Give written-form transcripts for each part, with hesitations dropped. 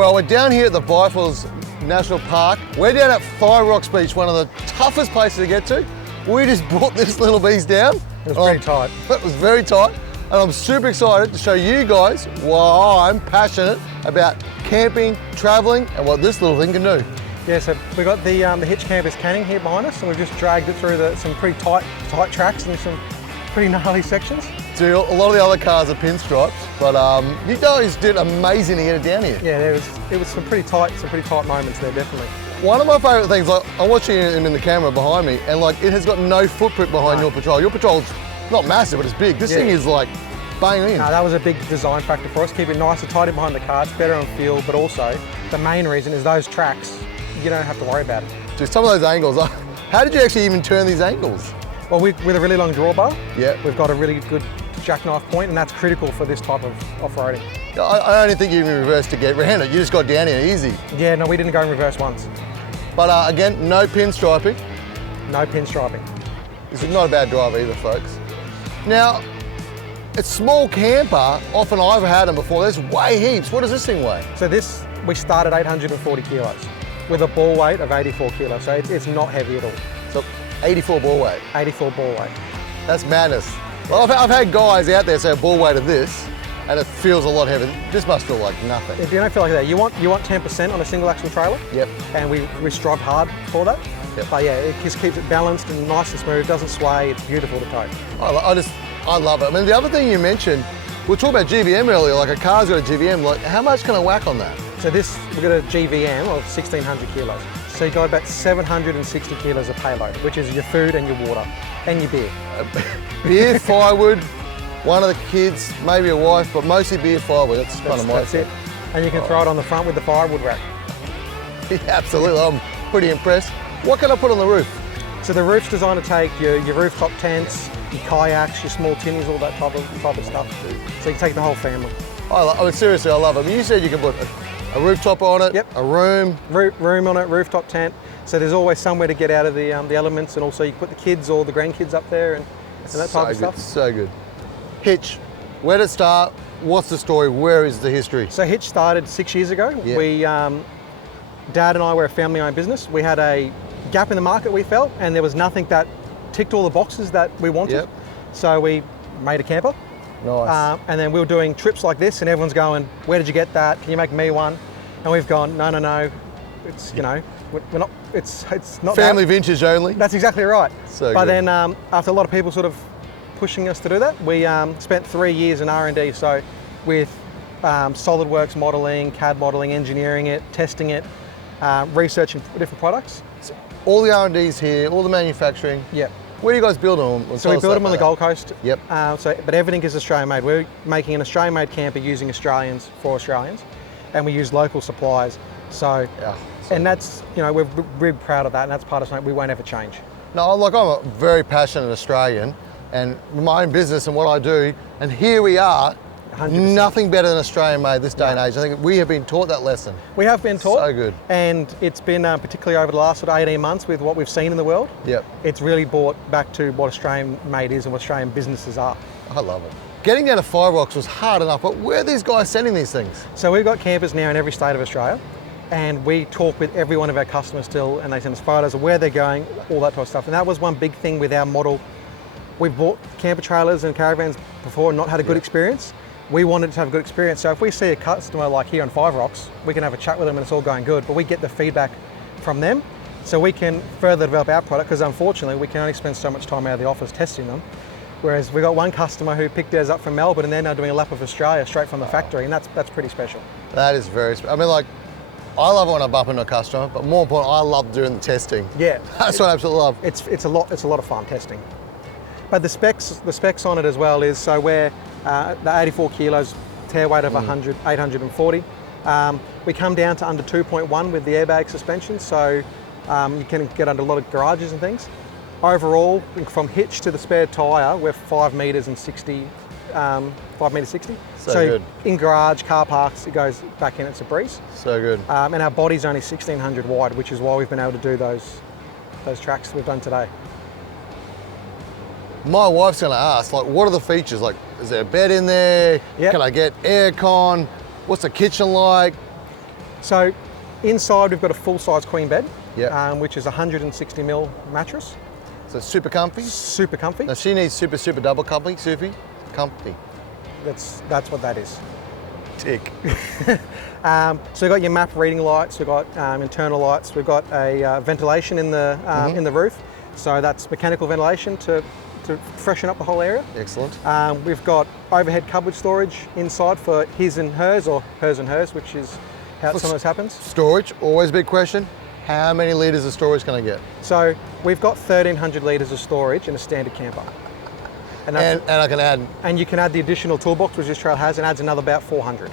Well, we're down here at the Byfields National Park. We're down at Fire Rocks Beach, one of the toughest places to get to. We just brought this little beast down. It was pretty tight. It was very tight. And I'm super excited to show you guys why I'm passionate about camping, traveling, and what this little thing can do. Yeah, so we've got the Hitch Campers canning here behind us, and we've just dragged it through some pretty tight tracks and some pretty gnarly sections. So a lot of the other cars are pinstripes, but you guys did amazing to get it down here. Yeah, it was some pretty tight moments there, definitely. One of my favourite things, like I'm watching him in the camera behind me, and like it has got no footprint behind your Patrol. Your Patrol's not massive, but it's big. This thing is like banging in. No, that was a big design factor for us. Keep it nice and tight in behind the car. It's better on fuel, but also the main reason is those tracks. You don't have to worry about it. Dude, some of those angles. How did you actually even turn these angles? Well, with a really long drawbar, we've got a really good jackknife point, and that's critical for this type of off-roading. I only think you even reversed to get around it. You just got down here easy. Yeah, no, we didn't go in reverse once. But again, no pinstriping. No pinstriping. This is not a bad drive either, folks. Now, a small camper, often I've had them before, there's way heaps. What does this thing weigh? So we start at 840 kilos with a ball weight of 84 kilos. So it's not heavy at all. So 84 ball weight? 84 ball weight. That's madness. Well, I've had guys out there say a ball weight of this, and it feels a lot heavier. This must feel like nothing. If you don't feel like that, you want 10% on a single axle trailer. Yep. And we strive hard for that. Yep. But yeah, it just keeps it balanced and nice and smooth, doesn't sway, it's beautiful to tow. I love it. I mean, the other thing you mentioned, we were talking about GVM earlier, like a car's got a GVM, like how much can I whack on that? So we've got a GVM of 1,600 kilos. So you got about 760 kilos of payload, which is your food and your water, and your beer. Beer, firewood, one of the kids, maybe a wife, but mostly beer, firewood. That's kind of my thing. That's it. And you can throw it on the front with the firewood rack. Yeah, absolutely, I'm pretty impressed. What can I put on the roof? So the roof's designed to take your rooftop tents, your kayaks, your small tinnies, all that type of stuff. So you can take the whole family. I mean, seriously, I love it. I mean, you said you can put a rooftop on it, a room. Room on it, rooftop tent. So there's always somewhere to get out of the elements, and also you can put the kids or the grandkids up there and that type of stuff. So good. Hitch, where did it start? What's the story? Where is the history? So Hitch started 6 years ago. Yep. Dad and I were a family-owned business. We had a gap in the market, we felt, and there was nothing that ticked all the boxes that we wanted. Yep. So we made a camper. Nice. And then we were doing trips like this, and everyone's going, "Where did you get that? Can you make me one?" And we've gone, "No. It's we're not. It's not family vintage only." That's exactly right. So but good. then after a lot of people sort of pushing us to do that, we spent 3 years in R&D. So with SolidWorks modeling, CAD modeling, engineering it, testing it, researching different products. So all the R&Ds here, all the manufacturing. Yep. Where do you guys build them? So we build them on the Gold Coast. Yep. But everything is Australian made. We're making an Australian made camper using Australians for Australians, and we use local suppliers. So that's, we're really proud of that, and that's part of something we won't ever change. No, look, I'm a very passionate Australian, and my own business and what I do, and here we are. 100%. Nothing better than Australian made this day and age. I think we have been taught that lesson. We have been taught. So good. And it's been particularly over the last 18 months with what we've seen in the world. Yep. It's really brought back to what Australian made is and what Australian businesses are. I love it. Getting down to Fire Rocks was hard enough, but where are these guys sending these things? So we've got campers now in every state of Australia, and we talk with every one of our customers still, and they send us photos of where they're going, all that type of stuff. And that was one big thing with our model. We've bought camper trailers and caravans before and not had a good experience. We wanted to have a good experience. So if we see a customer like here on Fire Rocks, we can have a chat with them and it's all going good, but we get the feedback from them so we can further develop our product, because unfortunately we can only spend so much time out of the office testing them. Whereas we got one customer who picked theirs up from Melbourne and they're now doing a lap of Australia straight from the factory, and that's pretty special. That is very special. I mean, like, I love it when I bump into a customer, but more important, I love doing the testing. Yeah. That's what I absolutely love. It's a lot of fun testing. But the specs on it as well is, so we're the 84 kilos, tare weight of 840. We come down to under 2.1 with the airbag suspension, so you can get under a lot of garages and things. Overall, from hitch to the spare tyre, we're 5 metres and 60, 5 metres 60. So good. In garage, car parks, it goes back in, it's a breeze. So good. And our body's only 1600 wide, which is why we've been able to do those tracks we've done today. My wife's going to ask, like, what are the features? Like, is there a bed in there? Yep. Can I get aircon? What's the kitchen like? So inside we've got a full-size queen bed, Yep. which is a 160mm mattress. So super comfy. Super comfy. Now she needs super double comfy, Sophie. Comfy. That's what that is. Tick. So we've got your map reading lights, we've got internal lights, we've got a ventilation in the roof. So that's mechanical ventilation to freshen up the whole area. Excellent. We've got overhead cupboard storage inside for his and hers, or hers and hers, which is how it sometimes happens. Storage, always a big question. How many litres of storage can I get? So we've got 1,300 litres of storage in a standard camper. And I can add. And you can add the additional toolbox, which this trail has, and adds another about 400.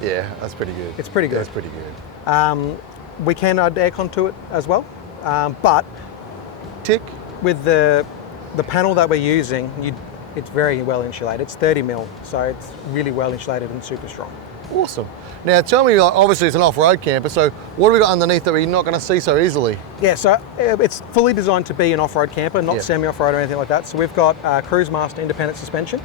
Yeah, that's pretty good. It's pretty good. That's pretty good. We can add aircon to it as well, but Tick. with the panel that we're using, it's very well insulated. It's 30mm, so it's really well insulated and super strong. Awesome. Now tell me, like, obviously it's an off-road camper, so what have we got underneath that we're not going to see so easily? Yeah, so it's fully designed to be an off-road camper, not semi-off-road or anything like that. So we've got Cruise Master independent suspension.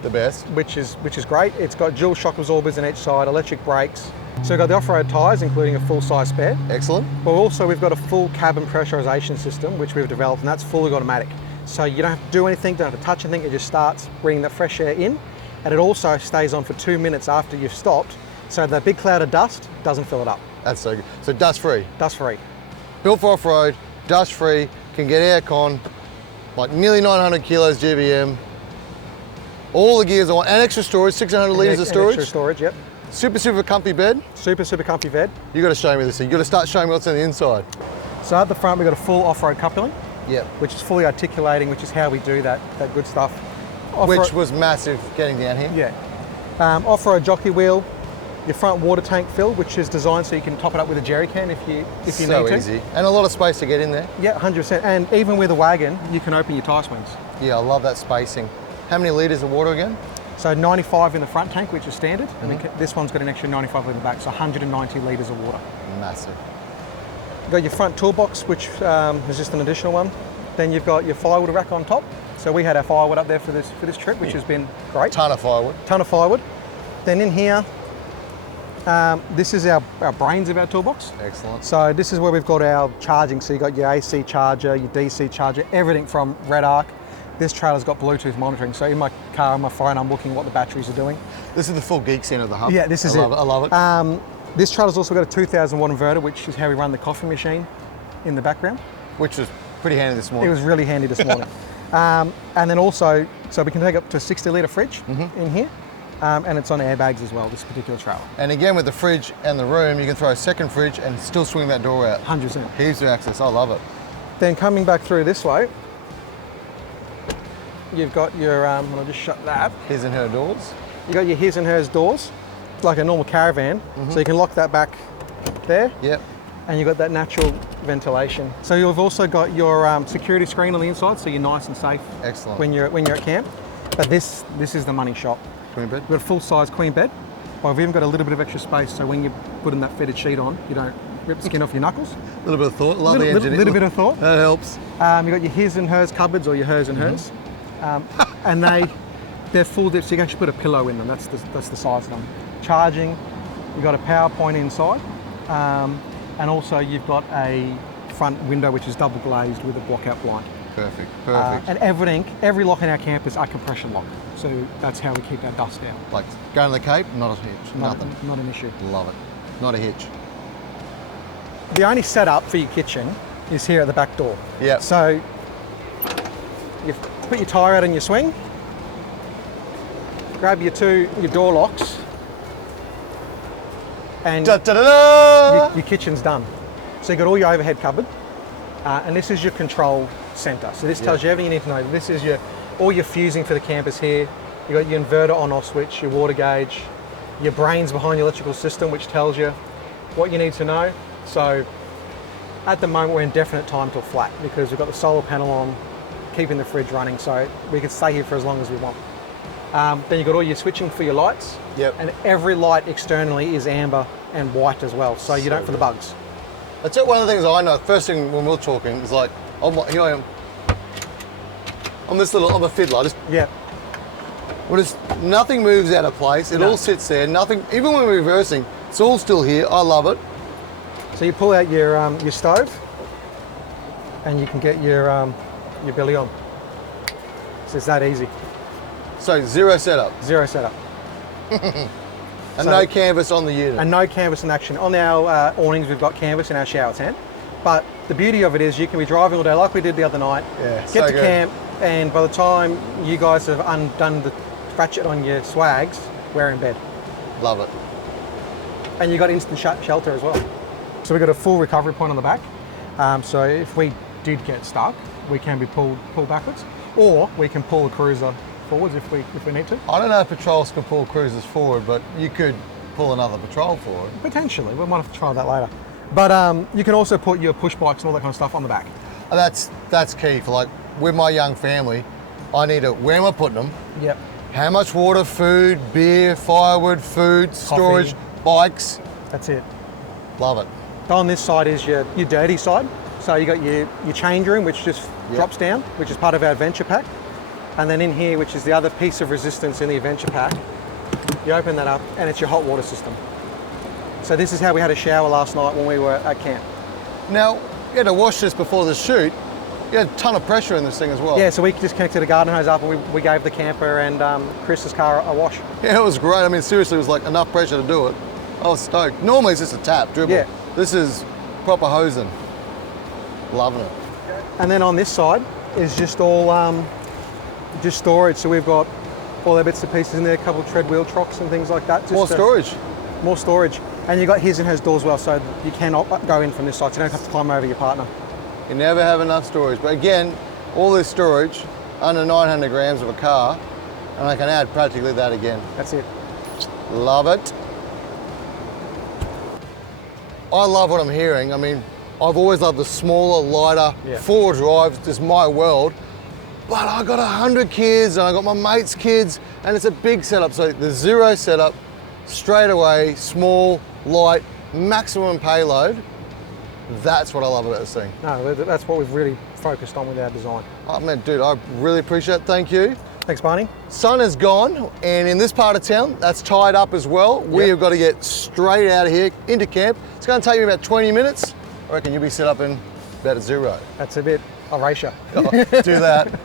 The best. Which is great. It's got dual shock absorbers on each side, electric brakes. So we've got the off-road tyres, including a full-size spare. Excellent. But we've got a full cabin pressurization system, which we've developed, and that's fully automatic. So you don't have to do anything, don't have to touch anything, it just starts bringing that fresh air in. And it also stays on for 2 minutes after you've stopped, so the big cloud of dust doesn't fill it up. That's so good. So dust-free. Dust-free. Built for off-road, dust-free, can get aircon, like nearly 900 kilos GBM. All the gears on, and extra storage, 600 litres of storage. Extra storage, yep. Super comfy bed. Super comfy bed. You got to show me this thing. You got to start showing me what's on the inside. So at the front we've got a full off-road coupling. Yep. Which is fully articulating, which is how we do that good stuff. Which was massive getting down here. Yeah. Off-road jockey wheel, your front water tank fill, which is designed so you can top it up with a jerry can if you need to. So easy. And a lot of space to get in there. Yeah, 100%. And even with a wagon, you can open your tyre swings. Yeah, I love that spacing. How many litres of water again? So 95 in the front tank, which is standard, and this one's got an extra 95 in the back, so 190 litres of water. Massive. You've got your front toolbox, which is just an additional one. Then you've got your firewood rack on top. So we had our firewood up there for this trip, which has been great. Ton of firewood. Ton of firewood. Then in here, this is our brains of our toolbox. Excellent. So this is where we've got our charging. So you've got your AC charger, your DC charger, everything from Red Arc. This trailer's got Bluetooth monitoring. So in my car, on my phone, I'm looking what the batteries are doing. This is the full geek center of the hub. Yeah, this is it. I love it. This trailer's also got a 2,000 watt inverter, which is how we run the coffee machine in the background. Which was pretty handy this morning. It was really handy this morning. And then also, so we can take up to a 60 litre fridge in here. And it's on airbags as well, this particular trailer. And again, with the fridge and the room, you can throw a second fridge and still swing that door out. 100%. Heaps of access, I love it. Then coming back through this way, you've got your, I'll just shut that. His and her doors. You've got your his and hers doors. It's like a normal caravan. So you can lock that back there. Yep. And you've got that natural ventilation. So you've also got your security screen on the inside, so you're nice and safe. Excellent. When you're at camp. But this is the money shot. Queen bed. We've got a full-size queen bed. Well, we've even got a little bit of extra space, so when you're putting that fitted sheet on, you don't rip the skin off your knuckles. A little bit of thought. Love the engineering. Little bit of thought. That helps. You've got your his and hers cupboards, or your hers and hers, and they're full depth, so you can actually put a pillow in them. That's the size of them. Charging. You've got a power point inside, and also you've got a front window which is double glazed with a block-out blind. Perfect. And every lock in our campers are compression lock. So that's how we keep our dust down. Like going to the Cape, not a hitch. Nothing. Not an issue. Love it. Not a hitch. The only setup for your kitchen is here at the back door. Yeah. So you put your tyre out in your swing, grab your door locks, and your kitchen's done. So you've got all your overhead covered, and this is your control centre. So this tells you everything you need to know. This is all your fusing for the campers here. You've got your inverter on-off switch, your water gauge, your brains behind your electrical system, which tells you what you need to know. So at the moment we're in definite time till flat because we've got the solar panel on, keeping the fridge running, so we can stay here for as long as we want. Then you've got all your switching for your lights. Yep. And every light externally is amber and white as well, so you don't for the bugs. That's one of the things I know. First thing when we're talking is like, here I am. I'm a fiddler. Nothing moves out of place. It all sits there. Nothing. Even when we're reversing, It's all still here. I love it. So you pull out your stove, and you can get your billy on. So it's that easy. So zero setup. Zero setup. And no canvas on the unit. And no canvas in action. On our awnings, we've got canvas in our shower tent. But the beauty of it is you can be driving all day like we did the other night, get to camp, and by the time you guys have undone the ratchet on your swags, we're in bed. Love it. And you've got instant shelter as well. So we've got a full recovery point on the back. So if we did get stuck, we can be pulled backwards, or we can pull the cruiser forwards if we need to. I don't know if patrols can pull cruisers forward, but you could pull another patrol forward. Potentially, we might have to try that later. But you can also put your push bikes and all that kind of stuff on the back. That's key for, like, with my young family. I need to, where am I putting them? Yep. How much water, food, beer, firewood, food, storage, bikes. That's it. Love it. On this side is your dirty side. So you got your change room, which just drops down, which is part of our adventure pack. And then in here, which is the other piece of resistance in the adventure pack, you open that up and it's your hot water system. So this is how we had a shower last night when we were at camp. Now, you had to wash this before the shoot. You had a ton of pressure in this thing as well. Yeah, so we just connected a garden hose up and we gave the camper and Chris's car a wash. Yeah, it was great. I mean, seriously, it was like enough pressure to do it. I was stoked. Normally it's just a tap, dribble. Yeah. This is proper hosing. Loving it. And then on this side is just all just storage. So we've got all the bits and pieces in there, a couple of tread wheel trocks and things like that. Just More storage. More storage. And you've got his and hers door as well, so you cannot go in from this side, so you don't have to climb over your partner. You never have enough storage. But again, all this storage, under 900 grams of a car, and I can add practically that again. That's it. Love it. I love what I'm hearing. I mean, I've always loved the smaller, lighter, four drives, just my world. But I got 100 kids and I got my mates' kids, and it's a big setup. So the zero setup, straight away, small, light, maximum payload. That's what I love about this thing. No, that's what we've really focused on with our design. Oh man, dude, I really appreciate it. Thank you. Thanks, Barney. Sun is gone, and in this part of town, that's tied up as well. We have got to get straight out of here into camp. It's going to take me about 20 minutes. I reckon you'll be set up in about a zero. That's a bit. I'll race you. Do that.